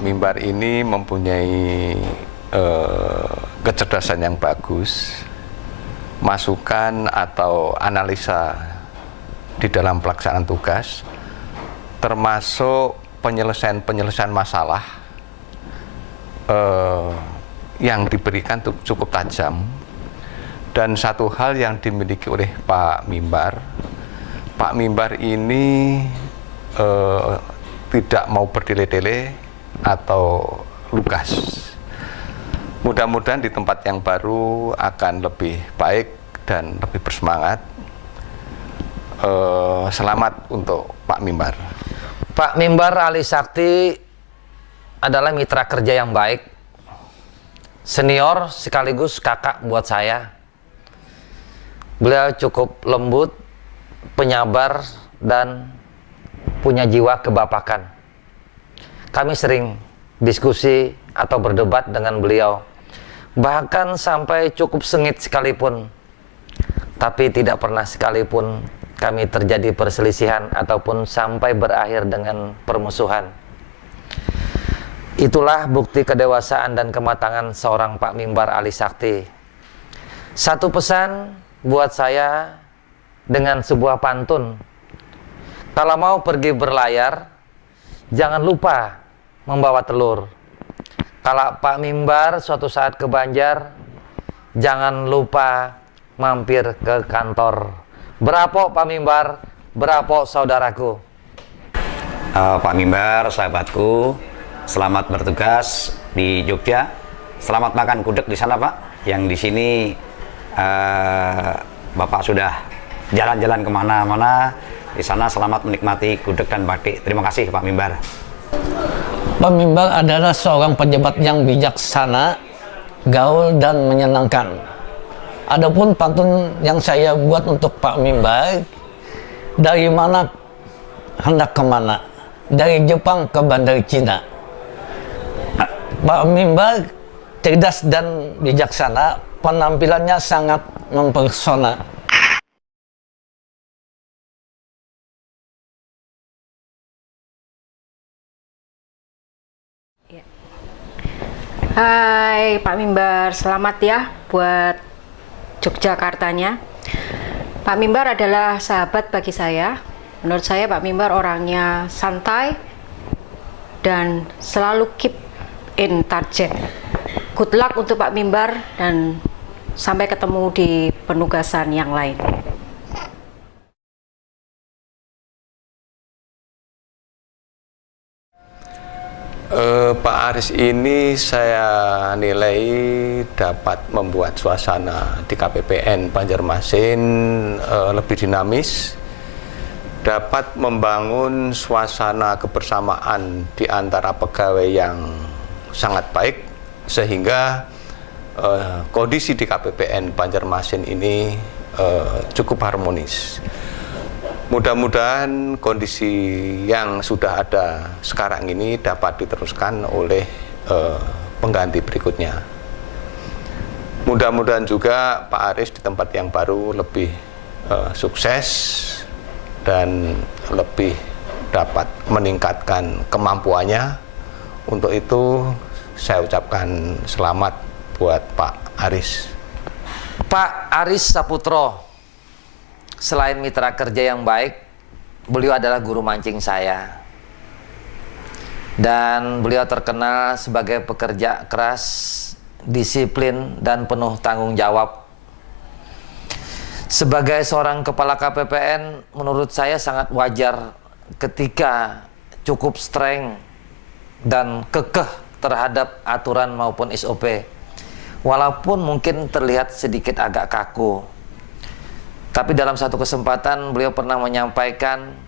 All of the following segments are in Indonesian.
Pak Mimbar ini mempunyai kecerdasan yang bagus, masukan atau analisa di dalam pelaksanaan tugas, termasuk penyelesaian masalah yang diberikan cukup tajam. Dan satu hal yang dimiliki oleh Pak Mimbar ini tidak mau berdele-dele atau lugas. Mudah-mudahan di tempat yang baru akan lebih baik dan lebih bersemangat. Selamat untuk Pak Mimbar. Pak Mimbar Ali Sakti adalah mitra kerja yang baik, senior sekaligus kakak buat saya. Beliau cukup lembut, penyabar, dan punya jiwa kebapakan. Kami sering diskusi atau berdebat dengan beliau, bahkan sampai cukup sengit sekalipun. Tapi tidak pernah sekalipun kami terjadi perselisihan ataupun sampai berakhir dengan permusuhan. Itulah bukti kedewasaan dan kematangan seorang Pak Mimbar Ali Sakti. Satu pesan buat saya dengan sebuah pantun. Kalau mau pergi berlayar, jangan lupa membawa telur. Kalau Pak Mimbar suatu saat ke Banjar, jangan lupa mampir ke kantor. Berapa Pak Mimbar, berapa saudaraku? Pak Mimbar, sahabatku, selamat bertugas di Jogja. Selamat makan gudeg di sana, Pak. Yang di sini Bapak sudah jalan-jalan kemana-mana. Di sana selamat menikmati gudeg dan batik. Terima kasih, Pak Mimbar. Pak Mimbar adalah seorang pejabat yang bijaksana, gaul, dan menyenangkan. Adapun pantun yang saya buat untuk Pak Mimbar, dari mana hendak kemana? Dari Jepang ke Bandar Cina. Pak Mimbar cerdas dan bijaksana, penampilannya sangat mempesona. Hai Pak Mimbar, selamat ya buat Yogyakartanya. Pak Mimbar adalah sahabat bagi saya. Menurut saya Pak Mimbar orangnya santai dan selalu keep in target. Good luck untuk Pak Mimbar dan sampai ketemu di penugasan yang lain. Pak Aris ini saya nilai dapat membuat suasana di KPPN Banjarmasin lebih dinamis, dapat membangun suasana kebersamaan di antara pegawai yang sangat baik, sehingga kondisi di KPPN Banjarmasin ini cukup harmonis. Mudah-mudahan kondisi yang sudah ada sekarang ini dapat diteruskan oleh pengganti berikutnya. Mudah-mudahan juga Pak Aris di tempat yang baru lebih sukses dan lebih dapat meningkatkan kemampuannya. Untuk itu saya ucapkan selamat buat Pak Aris. Pak Aris Saputro, selain mitra kerja yang baik, beliau adalah guru mancing saya. Dan beliau terkenal sebagai pekerja keras, disiplin, dan penuh tanggung jawab. Sebagai seorang kepala KPPN, menurut saya sangat wajar ketika cukup strength dan kekeh terhadap aturan maupun SOP. Walaupun mungkin terlihat sedikit agak kaku. Tapi dalam satu kesempatan beliau pernah menyampaikan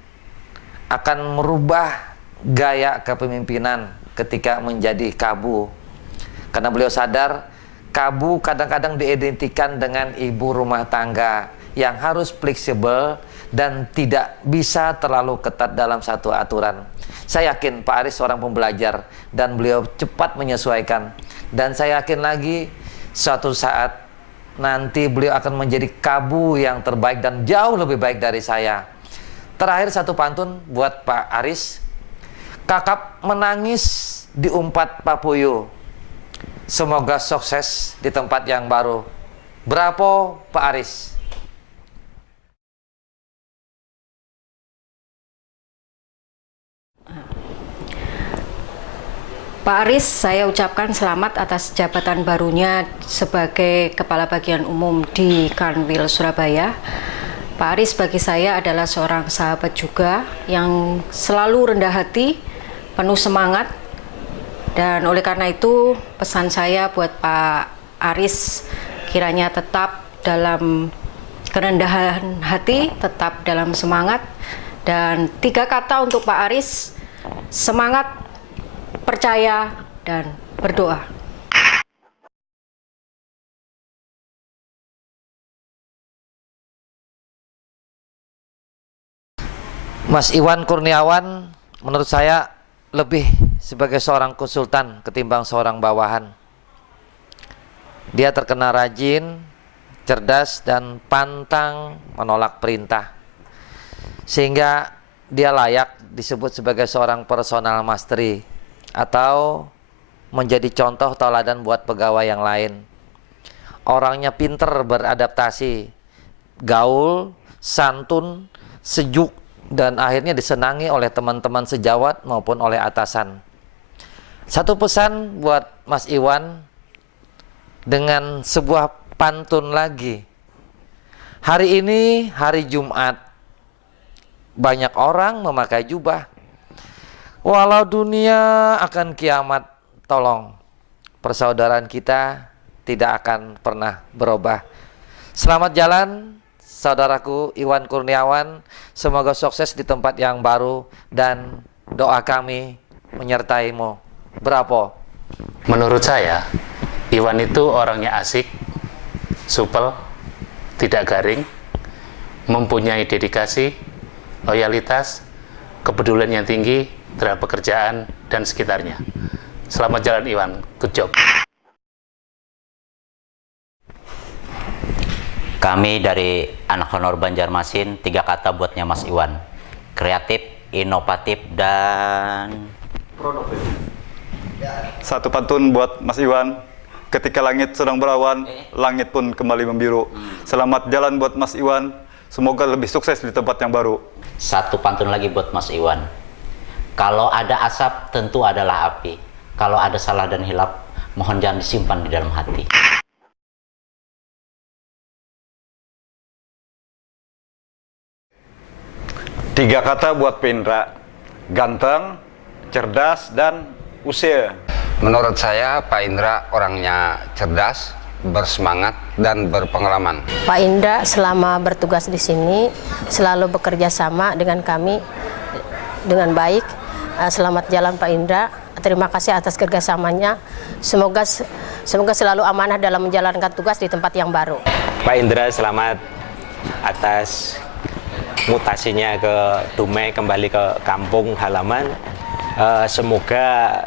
akan merubah gaya kepemimpinan ketika menjadi Kabu. Karena beliau sadar Kabu kadang-kadang diidentikan dengan ibu rumah tangga yang harus fleksibel dan tidak bisa terlalu ketat dalam satu aturan. Saya yakin Pak Aris seorang pembelajar dan beliau cepat menyesuaikan. Dan saya yakin lagi suatu saat nanti beliau akan menjadi Kabu yang terbaik dan jauh lebih baik dari saya. Terakhir satu pantun buat Pak Aris. Kakap menangis di Umpat Papuyu. Semoga sukses di tempat yang baru. Bravo Pak Aris. Pak Aris, saya ucapkan selamat atas jabatan barunya sebagai Kepala Bagian Umum di Kanwil Surabaya. Pak Aris bagi saya adalah seorang sahabat juga yang selalu rendah hati, penuh semangat. Dan oleh karena itu pesan saya buat Pak Aris, kiranya tetap dalam kerendahan hati, tetap dalam semangat. Dan 3 kata untuk Pak Aris: semangat, percaya, dan berdoa. Mas Iwan Kurniawan menurut saya lebih sebagai seorang konsultan ketimbang seorang bawahan. Dia terkenal rajin, cerdas, dan pantang menolak perintah, sehingga dia layak disebut sebagai seorang personal mastery atau menjadi contoh tauladan buat pegawai yang lain. Orangnya pinter beradaptasi, gaul, santun, sejuk, dan akhirnya disenangi oleh teman-teman sejawat maupun oleh atasan. Satu pesan buat Mas Iwan dengan sebuah pantun lagi. Hari ini hari Jumat, banyak orang memakai jubah. Walau dunia akan kiamat, tolong persaudaraan kita tidak akan pernah berubah. Selamat jalan saudaraku Iwan Kurniawan, semoga sukses di tempat yang baru dan doa kami menyertaimu. Bravo. Menurut saya, Iwan itu orangnya asik, supel, tidak garing, mempunyai dedikasi, loyalitas, kepedulian yang tinggi terhadap pekerjaan dan sekitarnya. Selamat jalan Iwan, good job. Kami dari Anak Honor Banjarmasin, 3 kata buatnya Mas Iwan: kreatif, inovatif, dan produktif. 1 pantun buat Mas Iwan: ketika langit sedang berawan, langit pun kembali membiru. Selamat jalan buat Mas Iwan, semoga lebih sukses di tempat yang baru. 1 pantun lagi buat Mas Iwan: kalau ada asap tentu adalah api, kalau ada salah dan hilap mohon jangan disimpan di dalam hati. Tiga kata buat Pak Indra: ganteng, cerdas, dan usil. Menurut saya Pak Indra orangnya cerdas, bersemangat, dan berpengalaman. Pak Indra selama bertugas di sini selalu bekerja sama dengan kami dengan baik. Selamat jalan Pak Indra. Terima kasih atas kerjasamanya. Semoga selalu amanah dalam menjalankan tugas di tempat yang baru. Pak Indra selamat atas mutasinya ke Dumai, kembali ke kampung halaman. Semoga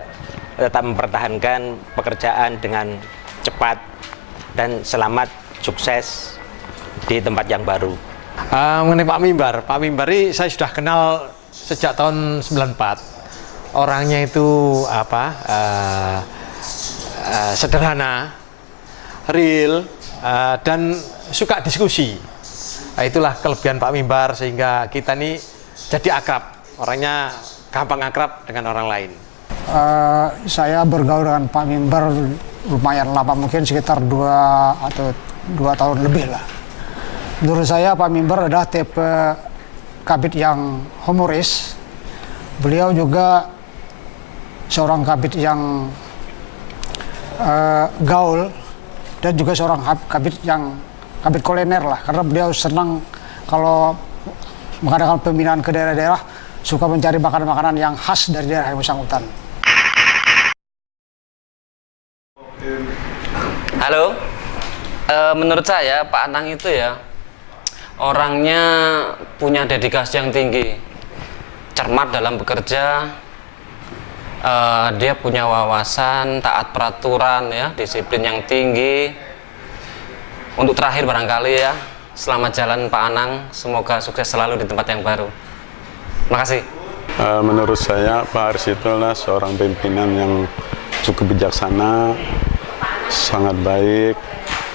tetap mempertahankan pekerjaan dengan cepat dan selamat sukses di tempat yang baru. Mengenai Pak Mimbar ini saya sudah kenal sejak tahun 94. Orangnya itu sederhana, real, dan suka diskusi. Nah, itulah kelebihan Pak Mimbar sehingga kita nih jadi akrab. Orangnya gampang akrab dengan orang lain. Saya bergaul dengan Pak Mimbar lumayan lama, mungkin sekitar 2 tahun lebih lah. Menurut saya Pak Mimbar adalah tipe kabid yang humoris. Beliau juga seorang kabid yang gaul dan juga seorang kabid kuliner lah, karena beliau senang kalau mengadakan pembinaan ke daerah-daerah, suka mencari makanan-makanan yang khas dari daerah yang bersangkutan. Halo, menurut saya Pak Anang itu ya orangnya punya dedikasi yang tinggi, cermat dalam bekerja, dia punya wawasan, taat peraturan, ya, disiplin yang tinggi. Untuk terakhir barangkali ya, selamat jalan Pak Anang, semoga sukses selalu di tempat yang baru. Terima kasih. Menurut saya Pak Aris itu adalah seorang pimpinan yang cukup bijaksana, sangat baik.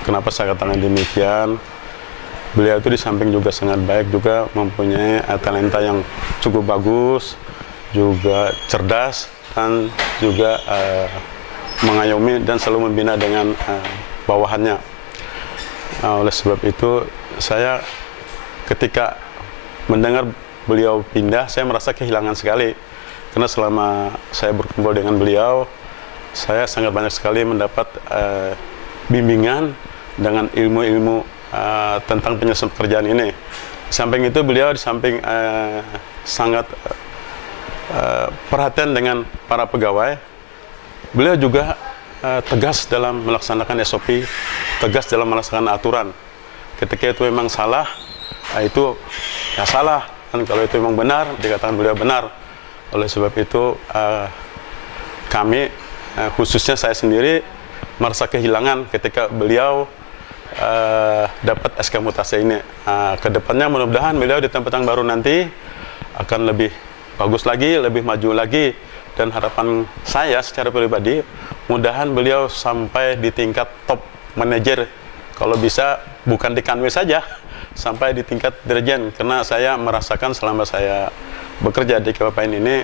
Kenapa saya katakan demikian? Beliau itu di samping juga sangat baik, juga mempunyai talenta yang cukup bagus, juga cerdas, dan juga mengayomi dan selalu membina dengan bawahannya. Oleh sebab itu, saya ketika mendengar beliau pindah, saya merasa kehilangan sekali. Karena selama saya berkumpul dengan beliau, saya sangat banyak sekali mendapat bimbingan dengan ilmu-ilmu tentang penyelesaian pekerjaan ini. Di samping itu, beliau di samping sangat perhatian dengan para pegawai, beliau juga tegas dalam melaksanakan SOP, tegas dalam melaksanakan aturan. Ketika itu memang salah, itu ya salah. Dan kalau itu memang benar, dikatakan beliau benar. Oleh sebab itu, kami, khususnya saya sendiri, merasa kehilangan ketika beliau dapat SK mutasi ini. Kedepannya mudah-mudahan beliau di tempat yang baru nanti akan lebih bagus lagi, lebih maju lagi. Dan harapan saya secara pribadi, mudahan beliau sampai di tingkat top manajer. Kalau bisa, bukan di Kanwil saja, sampai di tingkat dirjen. Karena saya merasakan selama saya bekerja di KPPN ini,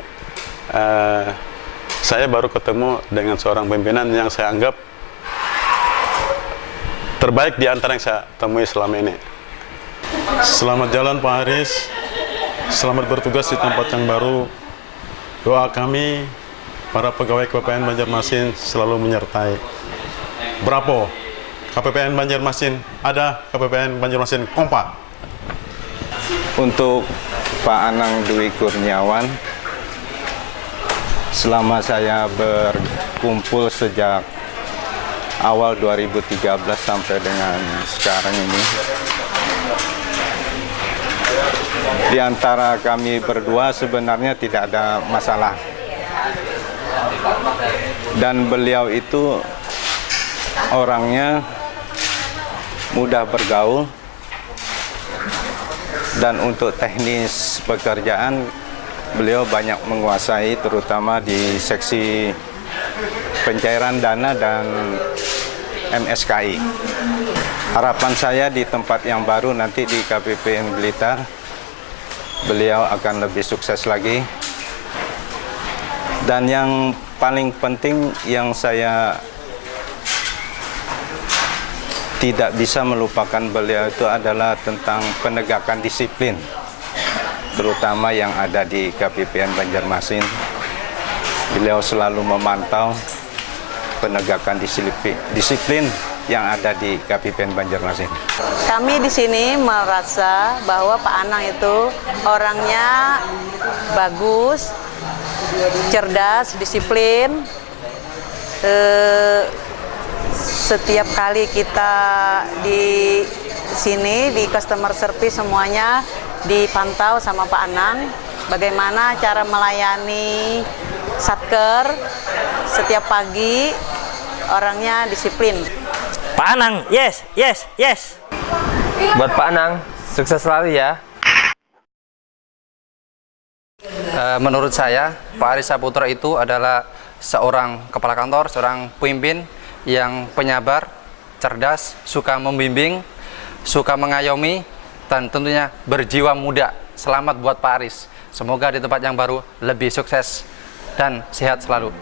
saya baru ketemu dengan seorang pimpinan yang saya anggap terbaik di antara yang saya temui selama ini. Selamat jalan Pak Aris, selamat bertugas di tempat yang baru. Doa kami, para pegawai KPPN Banjarmasin selalu menyertai. Bravo! KPPN Banjarmasin ada, KPPN Banjarmasin kompak. Untuk Pak Anang Dwi Kurniawan, selama saya berkumpul sejak awal 2013 sampai dengan sekarang ini, di antara kami berdua sebenarnya tidak ada masalah. Dan beliau itu orangnya mudah bergaul, dan untuk teknis pekerjaan beliau banyak menguasai, terutama di seksi pencairan dana dan MSKI. Harapan saya di tempat yang baru nanti di KPPN Blitar, beliau akan lebih sukses lagi. Dan yang paling penting yang saya tidak bisa melupakan beliau itu adalah tentang penegakan disiplin, terutama yang ada di KPPN Banjarmasin. Beliau selalu memantau penegakan disiplin yang ada di KPPN Banjarmasin. Kami di sini merasa bahwa Pak Anang itu orangnya bagus, cerdas, disiplin. Setiap kali kita di sini di customer service semuanya dipantau sama Pak Anang, bagaimana cara melayani satker setiap pagi, orangnya disiplin. Pak Anang, yes, yes, yes. Buat Pak Anang, sukses selalu ya. Menurut saya, Pak Aris Saputra itu adalah seorang kepala kantor, seorang pemimpin yang penyabar, cerdas, suka membimbing, suka mengayomi, dan tentunya berjiwa muda. Selamat buat Pak Aris. Semoga di tempat yang baru lebih sukses dan sehat selalu.